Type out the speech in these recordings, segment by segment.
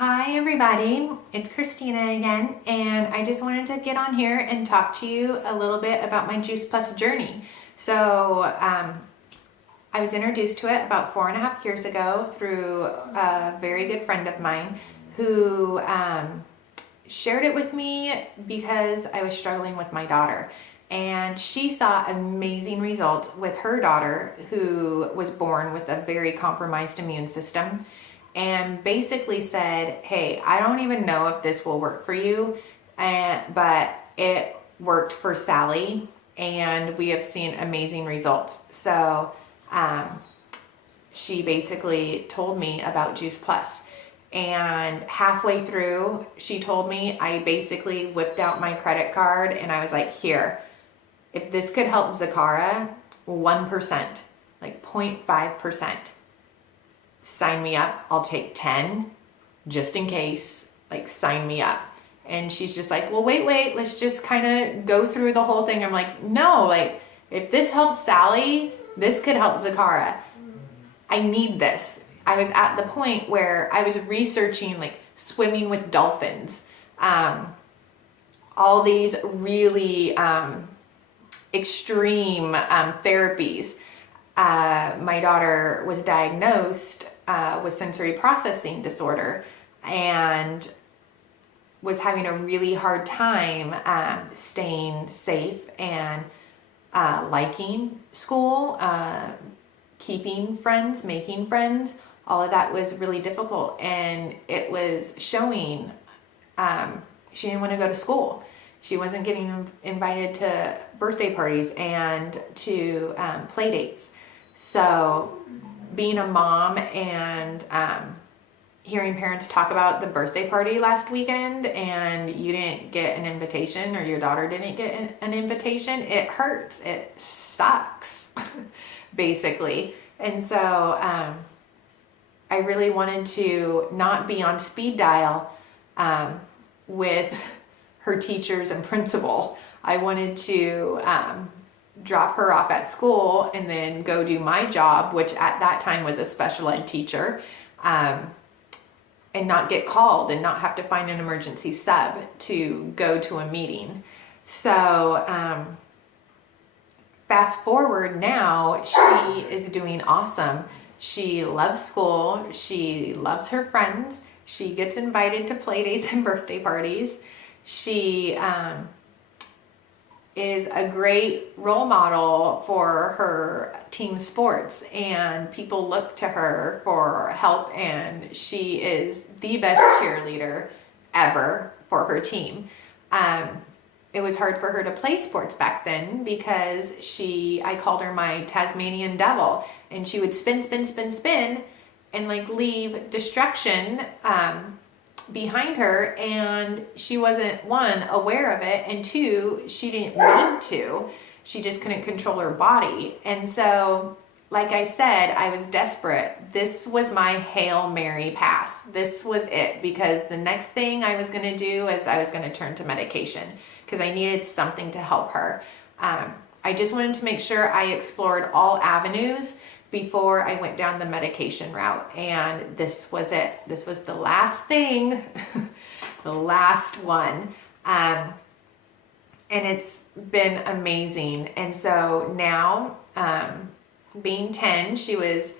Hi everybody, it's Christina again, and I just wanted to get on here and talk to you a little bit about my Juice Plus journey. I was introduced to it about 4.5 years ago through a very good friend of mine who shared it with me because I was struggling with my daughter. And she saw amazing results with her daughter who was born with a very compromised immune system, and basically said, hey, I don't even know if this will work for you, but it worked for Sally and we have seen amazing results. She basically told me about Juice Plus. And halfway through, she told me, I basically whipped out my credit card and I was like, here, if this could help Zakara 1%, like 0.5%, sign me up. I'll take 10 just in case, like sign me up. And she's just like, well, wait, let's just kind of go through the whole thing. I'm like, no, like if this helps Sally, this could help Zakara. I need this. I was at the point where I was researching like swimming with dolphins, all these really extreme therapies. My daughter was diagnosed with sensory processing disorder and was having a really hard time staying safe and liking school, keeping friends, making friends. All of that was really difficult, and it was showing. She didn't want to go to school. She wasn't getting invited to birthday parties and to play dates. So being a mom and hearing parents talk about the birthday party last weekend and you didn't get an invitation, or your daughter didn't get an invitation, it hurts. It sucks, basically. And so I really wanted to not be on speed dial with her teachers and principal. I wanted to drop her off at school and then go do my job, which at that time was a special ed teacher, and not get called and not have to find an emergency sub to go to a meeting. So fast forward now, she is doing awesome. She loves school. She loves her friends. She gets invited to play dates and birthday parties. She is a great role model for her team sports, and people look to her for help, and she is the best cheerleader ever for her team. It was hard for her to play sports back then because I called her my Tasmanian devil, and she would spin and like leave destruction behind her, and she wasn't, one, aware of it, and two, she didn't need to. She just couldn't control her body. And so, like I said, I was desperate. This was my Hail Mary pass. This was it, because the next thing I was going to do is I was going to turn to medication because I needed something to help her. I just wanted to make sure I explored all avenues before I went down the medication route. And this was it. This was the last thing, the last one. And it's been amazing. And so now, being 10, she was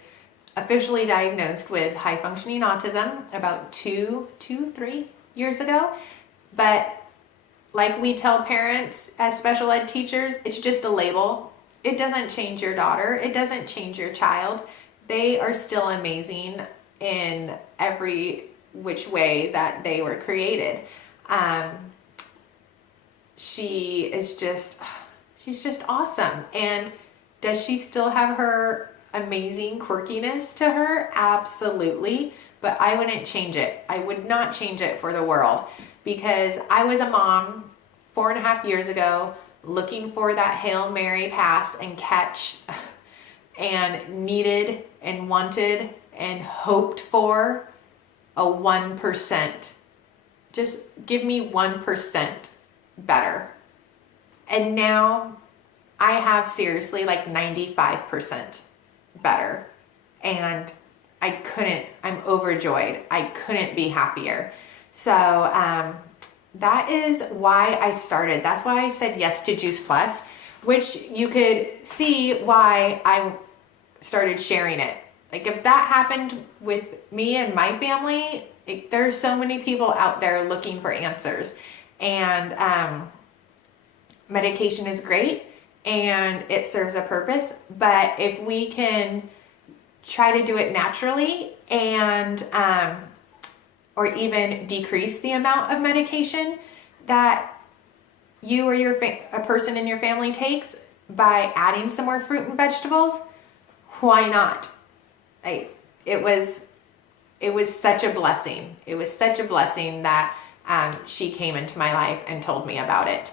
officially diagnosed with high functioning autism about 3 years ago. But like we tell parents as special ed teachers, it's just a label. It doesn't change your daughter. It doesn't change your child. They are still amazing in every which way that they were created. She's just awesome. And does she still have her amazing quirkiness to her? Absolutely. But I wouldn't change it. I would not change it for the world, because I was a mom 4.5 years ago looking for that Hail Mary pass and catch, and needed and wanted and hoped for a 1%. Just give me 1% better. And now I have seriously like 95% better. And I'm overjoyed. I couldn't be happier. So that is why I started. That's why I said yes to Juice Plus, which you could see why I started sharing it. Like if that happened with me and my family, there's so many people out there looking for answers. And medication is great and it serves a purpose, but if we can try to do it naturally and or even decrease the amount of medication that you or a person in your family takes by adding some more fruit and vegetables, why not? It was such a blessing. It was such a blessing that she came into my life and told me about it.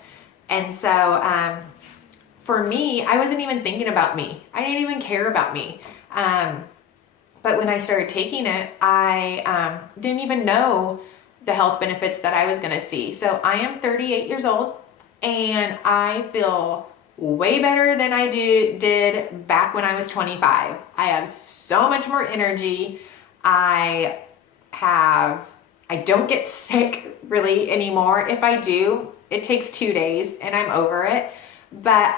And so for me, I wasn't even thinking about me. I didn't even care about me. But when I started taking it, I didn't even know the health benefits that I was going to see. So I am 38 years old and I feel way better than I did back when I was 25. I have so much more energy. I don't get sick really anymore. If I do, it takes 2 days and I'm over it. But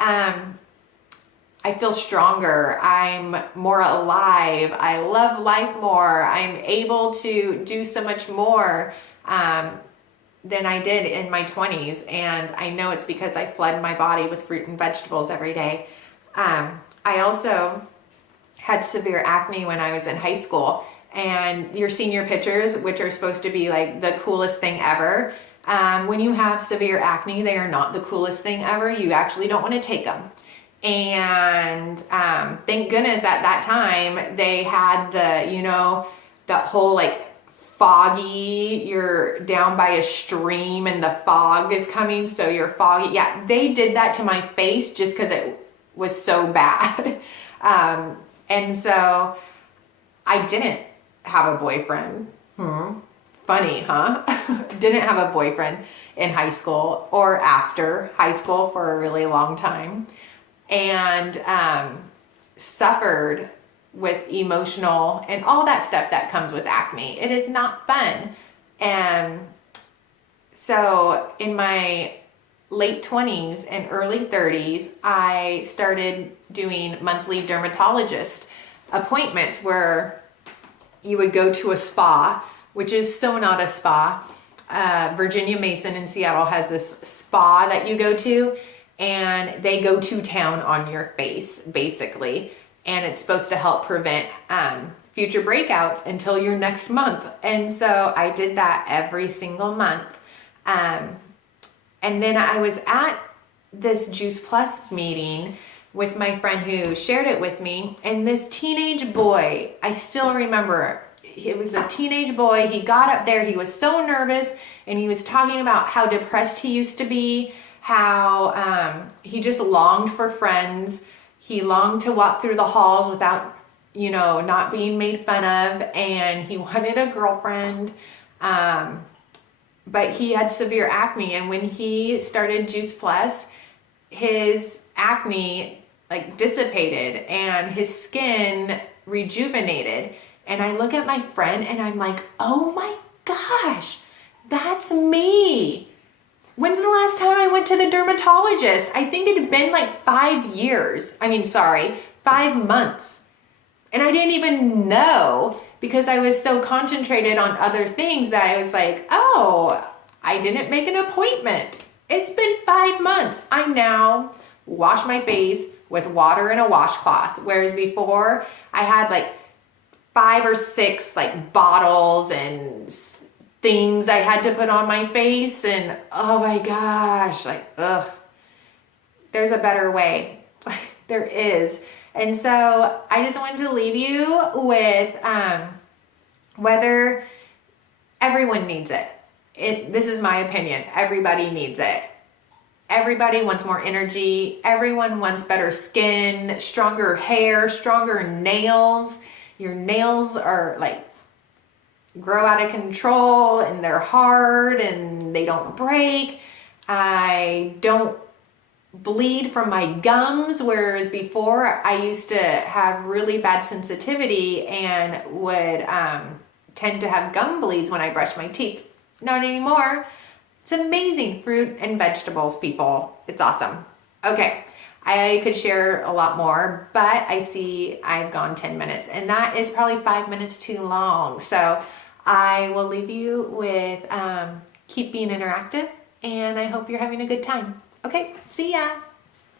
I feel stronger. I'm more alive. I love life more. I'm able to do so much more than I did in my 20s. And I know it's because I flood my body with fruit and vegetables every day. I also had severe acne when I was in high school. And your senior pictures, which are supposed to be like the coolest thing ever, when you have severe acne, they are not the coolest thing ever. You actually don't want to take them. And thank goodness at that time they had that whole like foggy, you're down by a stream and the fog is coming, so you're foggy. Yeah, they did that to my face just because it was so bad. And so I didn't have a boyfriend. Funny, huh? Didn't have a boyfriend in high school or after high school for a really long time. And suffered with emotional and all that stuff that comes with acne. It is not fun. And so in my late 20s and early 30s, I started doing monthly dermatologist appointments where you would go to a spa, which is so not a spa. Virginia Mason in Seattle has this spa that you go to, and they go to town on your face, basically. And it's supposed to help prevent future breakouts until your next month. And so I did that every single month. And then I was at this Juice Plus meeting with my friend who shared it with me. And this teenage boy, I still remember, it was a teenage boy. He got up there, he was so nervous, and he was talking about how depressed he used to be, how he just longed for friends. He longed to walk through the halls without, not being made fun of, and he wanted a girlfriend. But he had severe acne, and when he started Juice Plus, his acne dissipated and his skin rejuvenated. And I look at my friend and I'm like, oh my gosh, that's me. When's the last time I went to the dermatologist? I think it had been 5 years. 5 months. And I didn't even know because I was so concentrated on other things that I was like, oh, I didn't make an appointment. It's been 5 months. I now wash my face with water and a washcloth. Whereas before I had 5 or 6 bottles and things I had to put on my face, and oh my gosh, there's a better way. There is. And so I just wanted to leave you with whether everyone needs it. This is my opinion. Everybody needs it. Everybody wants more energy. Everyone wants better skin, stronger hair, stronger nails. Your nails are grow out of control and they're hard and they don't break. I don't bleed from my gums, whereas before I used to have really bad sensitivity and would tend to have gum bleeds when I brush my teeth. Not anymore. It's amazing. Fruit and vegetables, people. It's awesome. Okay, I could share a lot more, but I see I've gone 10 minutes, and that is probably 5 minutes too long. So I will leave you with keep being interactive, and I hope you're having a good time. Okay, see ya.